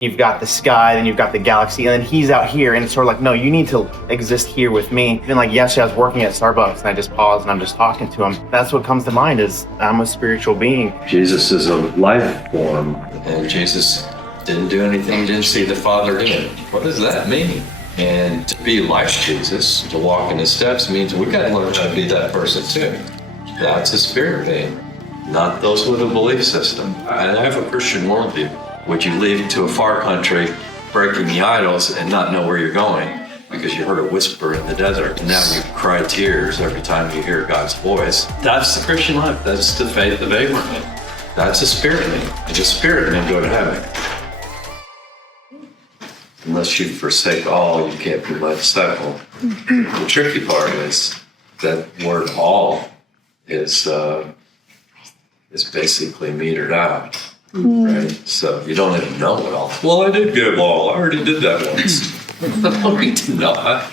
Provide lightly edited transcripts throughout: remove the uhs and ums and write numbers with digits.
you've got the sky, then you've got the galaxy, and then he's out here, and it's sort of like, no, you need to exist here with me. Even like yesterday, I was working at Starbucks, and I just paused, and I'm just talking to him. That's what comes to mind is I'm a spiritual being. Jesus is a life form, and Jesus didn't do anything he didn't see the Father doing. What does that mean? And to be like Jesus, to walk in his steps, means we got to learn how to be that person too. That's a spirit being, not those with a belief system. I have a Christian worldview. Would you leave to a far country, breaking the idols, and not know where you're going because you heard a whisper in the desert, and now you cry tears every time you hear God's voice? That's the Christian life. That's the faith of Abraham. That's a spirit man. And a spirit man go to heaven. Unless you forsake all, you can't be my disciple. The tricky part is that word "all" is basically metered out. Right? So you don't even know it all. Well, I did give all. I already did that once. No, you did not.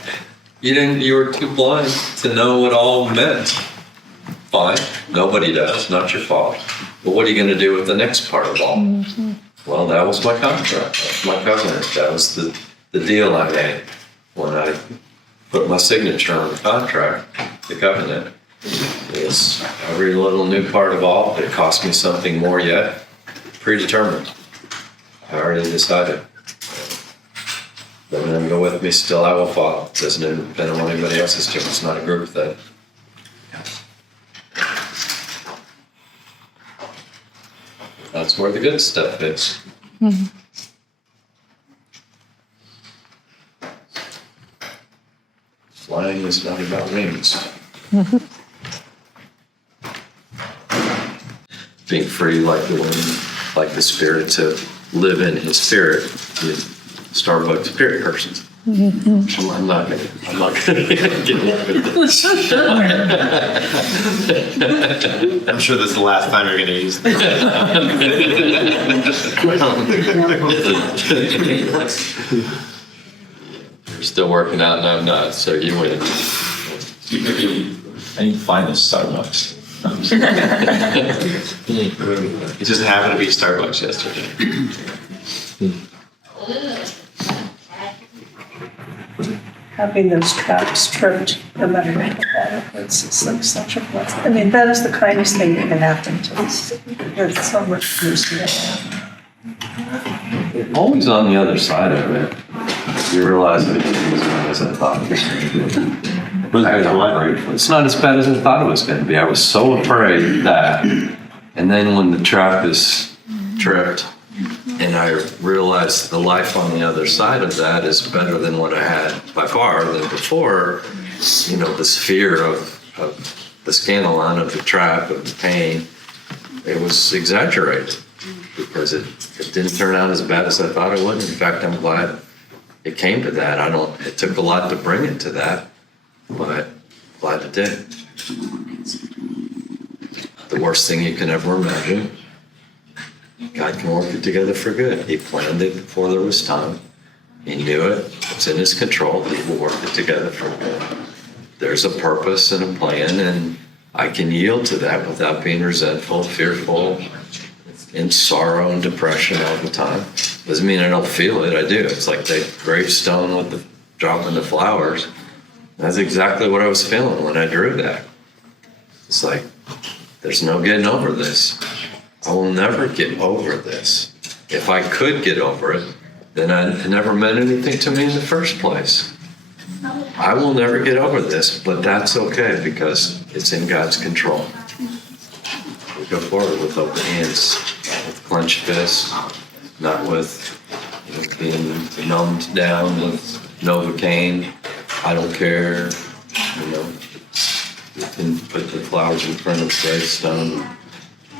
You were too blind to know what all meant. Fine. Nobody does. Not your fault. But what are you going to do with the next part of all? Mm-hmm. Well, that was my contract. That was my covenant. That was the deal I made when I put my signature on the contract, the covenant. Is every little new part of all. It cost me something more yet. Predetermined. I already decided. Let them go with me, still I will follow. It doesn't depend on what anybody else is doing. It's not a group thing. That's where the good stuff is. Mm-hmm. Flying is not about wings. Mm-hmm. Being free like the wind. Like the spirit to live in his spirit, the Starbucks spirit person. Mm-hmm. I'm not gonna get into this. I'm sure this is the last time you're gonna use this. You're still working out and I'm not, so you win. I need to find this Starbucks. It just happened to be Starbucks yesterday. Having those traps tripped, no matter what, it's like such a blessing. I mean, that is the kindest thing that can happen to us. There's so much mercy. Always on the other side of it, you realize that as I thought it was going to be. It's not as bad as I thought it was going to be. I was so afraid that, and then when the trap is tripped, and I realized the life on the other side of that is better than what I had by far than before. You know, this fear of the scandalon, of the trap, of the pain, it was exaggerated because it didn't turn out as bad as I thought it would. In fact, I'm glad it came to that. It took a lot to bring it to that. But glad it did. The worst thing you can ever imagine. God can work it together for good. He planned it before there was time. He knew it. It's in his control. He will work it together for good. There's a purpose and a plan, and I can yield to that without being resentful, fearful, in sorrow and depression all the time. Doesn't mean I don't feel it. I do. It's like the gravestone with the dropping the flowers. That's exactly what I was feeling when I drew that. It's like, there's no getting over this. I will never get over this. If I could get over it, then it never meant anything to me in the first place. I will never get over this, but that's okay because it's in God's control. We go forward with open hands, with clenched fists, not with being numbed down with Novocaine. I don't care, you know. You can put the flowers in front of the gravestone,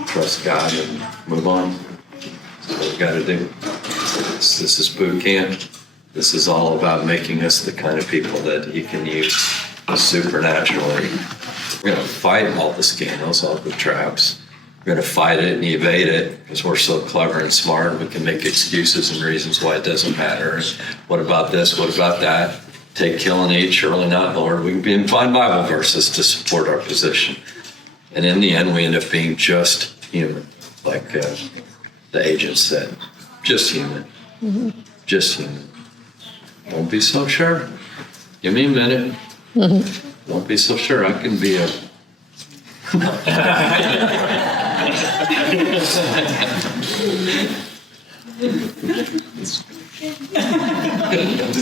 trust God, and move on. That's what we got to do. This is boot camp. This is all about making us the kind of people that He can use supernaturally. We're going to fight all the scandals, all the traps. We're going to fight it and evade it because we're so clever and smart. We can make excuses and reasons why it doesn't matter. What about this? What about that? Take, kill, and eat, surely not, Lord. We can find Bible verses to support our position. And in the end, we end up being just human, like the agent said. Just human. Just human. Don't be so sure. Give me a minute. Don't be so sure. I can be a.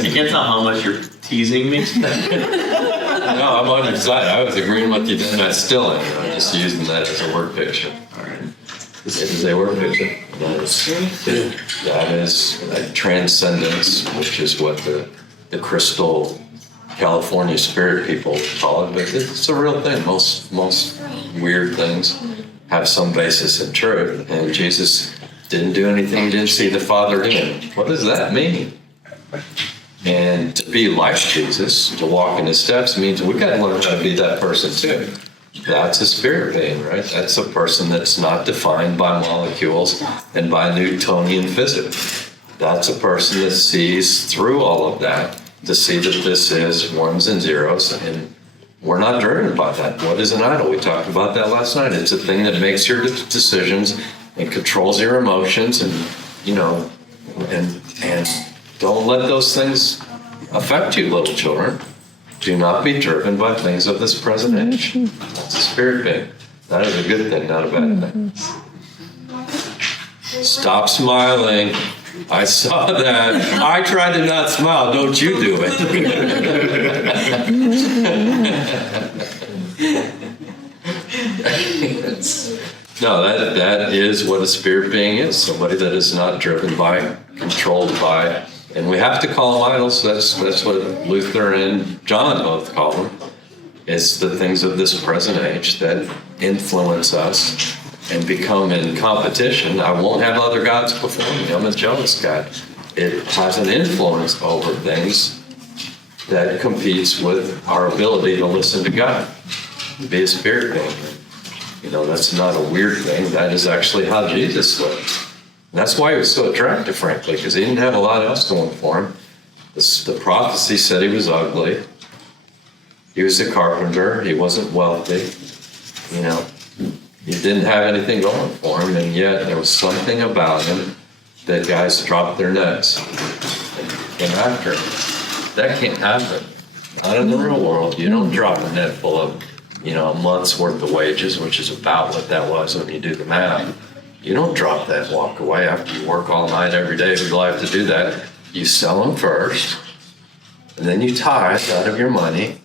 You can't tell how much you're teasing me. No, I'm on your side. I was agreeing with you, and I still am. I'm just using that as a word picture. All right. This is a word picture. That is a transcendence, which is what the crystal California spirit people call it. But it's a real thing. Most weird things have some basis in truth. And Jesus didn't do anything, didn't see the Father in him. What does that mean? And to be like Jesus, to walk in his steps, means we got to learn how to be that person too. That's a spirit being, right? That's a person that's not defined by molecules and by Newtonian physics. That's a person that sees through all of that to see that this is ones and zeros, and we're not driven by that. What is an idol? We talked about that last night. It's a thing that makes your decisions and controls your emotions, and and don't let those things affect you, little children. Do not be driven by things of this present age. That's a spirit being. That is a good thing, not a bad thing. Stop smiling. I saw that. I tried to not smile. Don't you do it. No, that is what a spirit being is. Somebody that is not driven by, controlled by. And we have to call them idols. That's what Luther and John both call them. It's the things of this present age that influence us and become in competition. I won't have other gods before me. I'm a jealous God. It has an influence over things that competes with our ability to listen to God, to be a spirit being. That's not a weird thing. That is actually how Jesus lived. And that's why he was so attractive, frankly, because he didn't have a lot else going for him. The prophecy said he was ugly. He was a carpenter. He wasn't wealthy. He didn't have anything going for him, and yet there was something about him that guys dropped their nets and came after him. That can't happen. Not in the real world. You don't drop a net full of, a month's worth of wages, which is about what that was when you do the math. You don't drop that and walk away after you work all night every day of your life to do that. You sell them first, and then you tithe out of your money,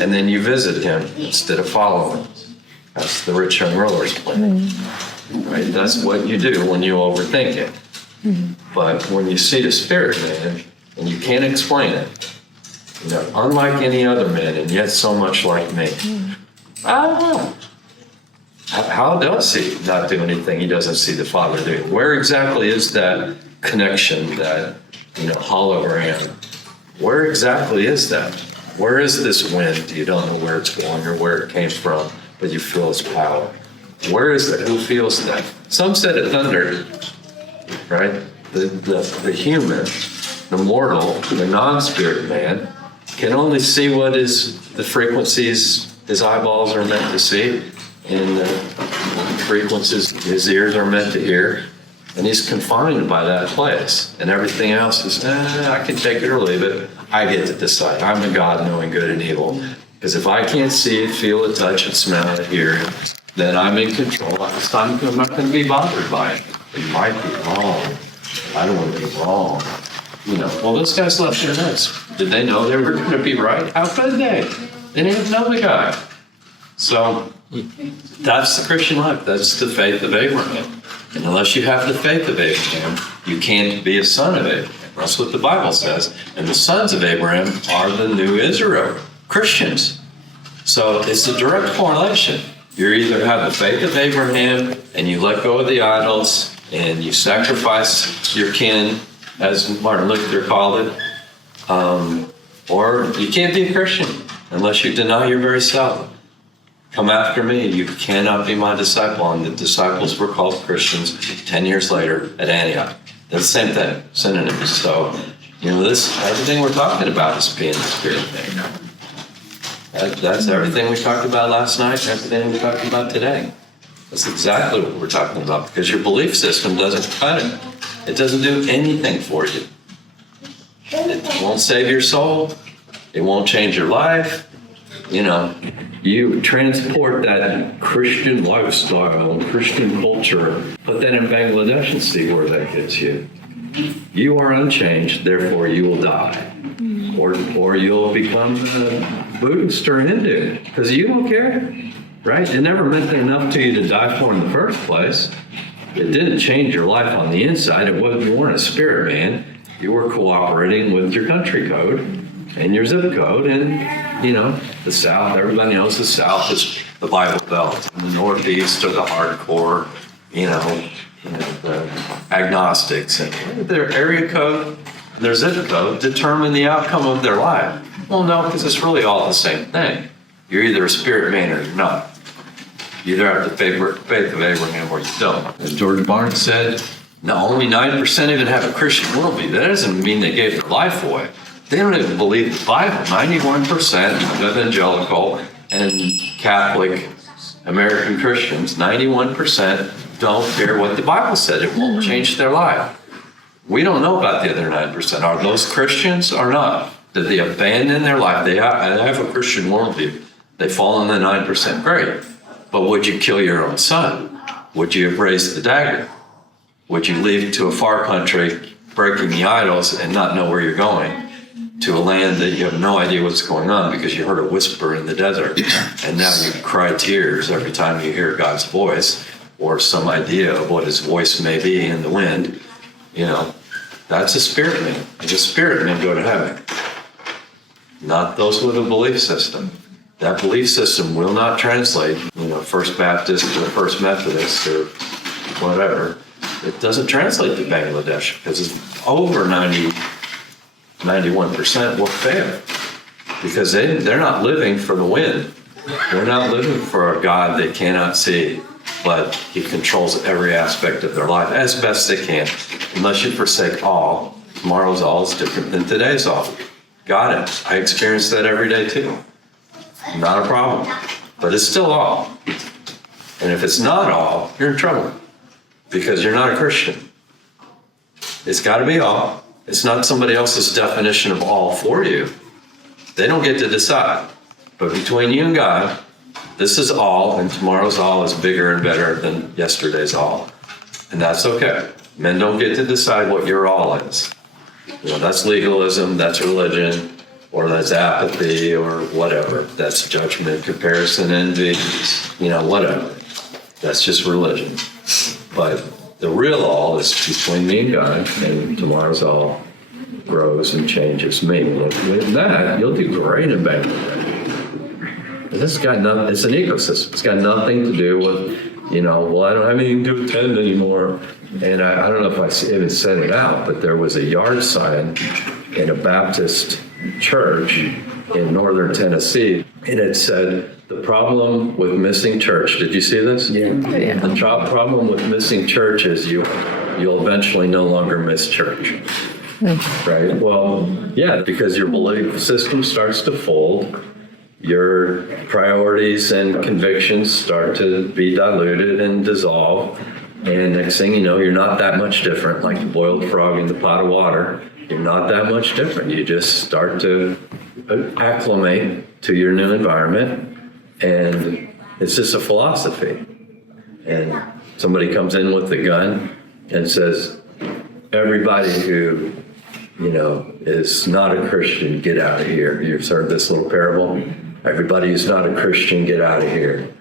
and then you visit him instead of following him. That's the rich young ruler's plan. Right? That's what you do when you overthink it. But when you see the spirit man, and you can't explain it, unlike any other man, and yet so much like me. How does he not do anything he doesn't see the Father do? Where exactly is that connection, that hologram? Where exactly is that? Where is this wind? You don't know where it's going or where it came from, but you feel its power. Where is that? Who feels that? Some said it thundered, right? The human, the mortal, the non-spirit man can only see what is the frequencies his eyeballs are meant to see, and the frequencies his ears are meant to hear, and he's confined by that place. And everything else is, I can take it or leave it. I get to decide. I'm the God knowing good and evil. Because if I can't see it, feel it, touch it, smell it, hear it, then I'm in control. I'm not going to be bothered by it. It might be wrong. I don't want to be wrong. Well, those guys left their nets. Did they know they were going to be right? How could they? They didn't even know the guy. So that's the Christian life. That's the faith of Abraham. And unless you have the faith of Abraham, you can't be a son of Abraham. That's what the Bible says. And the sons of Abraham are the new Israel, Christians. So it's a direct correlation. You either have the faith of Abraham and you let go of the idols and you sacrifice your kin, as Martin Luther called it, or you can't be a Christian unless you deny your very self. Come after me, you cannot be my disciple. And the disciples were called Christians 10 years later at Antioch. That's the same thing, synonyms. So, everything we're talking about is being the spirit thing. That's everything we talked about last night, everything we talked about today. That's exactly what we're talking about, because your belief system doesn't cut it. It doesn't do anything for you. It won't save your soul. It won't change your life. You know, you transport that Christian lifestyle and Christian culture, put that in Bangladesh and see where that gets you. You are unchanged, therefore you will die. Or you'll become a Buddhist or Hindu, because you don't care, right? It never meant enough to you to die for in the first place. It didn't change your life on the inside. You weren't a spirit man. You were cooperating with your country code and your zip code. And, you know, the South, everybody knows the South is the Bible Belt. And the Northeast are the hardcore, you know, the agnostics. And their area code and their zip code determine the outcome of their life. Well, no, because it's really all the same thing. You're either a spirit man or you're not. You either have the faith of Abraham or you don't. As George Barnes said, no, only 9% even have a Christian worldview. That doesn't mean they gave their life away. They don't even believe the Bible. 91% of evangelical and Catholic American Christians, 91% don't care what the Bible said. It won't change their life. We don't know about the other 9%. Are those Christians or not? Did they abandon their life? They have a Christian worldview. They fall in the 9%. Great. But would you kill your own son? Would you have raised the dagger? Would you leave to a far country, breaking the idols, and not know where you're going? To a land that you have no idea what's going on because you heard a whisper in the desert, and now you cry tears every time you hear God's voice or some idea of what his voice may be in the wind. You know, that's a spirit man. And the spirit men go to heaven. Not those with a belief system. That belief system will not translate, you know, First Baptist or First Methodist or whatever. It doesn't translate to Bangladesh because it's over 91% will fail because they're not living for the wind. They're not living for a God they cannot see, but he controls every aspect of their life as best they can. Unless you forsake all, tomorrow's all is different than today's all. Got it. I experience that every day too. Not a problem. But it's still all. And if it's not all, you're in trouble because you're not a Christian. It's got to be all. It's not somebody else's definition of all for you. They don't get to decide. But between you and God, this is all, and tomorrow's all is bigger and better than yesterday's all. And that's okay. Men don't get to decide what your all is. You know, that's legalism, that's religion, or that's apathy, or whatever. That's judgment, comparison, envy, you know, whatever. That's just religion. But the real all is between me and God, and tomorrow's all grows and changes me. With that, you'll do great in Bangladesh. This has got nothing, it's an ecosystem. It's got nothing to do with, you know, well, I don't have anything to attend anymore. And I don't know if I even said it out, but there was a yard sign in a Baptist church in northern Tennessee, and it said, the problem with missing church, did you see this? Yeah. The problem with missing church is you'll eventually no longer miss church. Right? Well, yeah, because your belief system starts to fold, your priorities and convictions start to be diluted and dissolve, and next thing you know, you're not that much different, like the boiled frog in the pot of water. You're not that much different. You just start to acclimate to your new environment, and it's just a philosophy. And somebody comes in with a gun and says, everybody who, you know, is not a Christian, get out of here. You've heard this little parable? Everybody who's not a Christian, get out of here.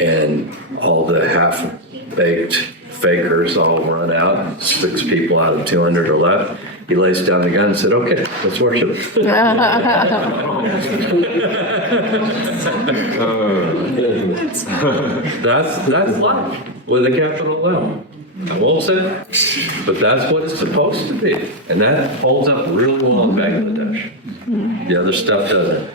And all the half-baked fakers all run out. 6 people out of 200 are left. He lays down the gun and said, okay, let's worship. That's life with a capital L. I won't say that, but that's what it's supposed to be. And that holds up really well in Bangladesh. The other stuff doesn't.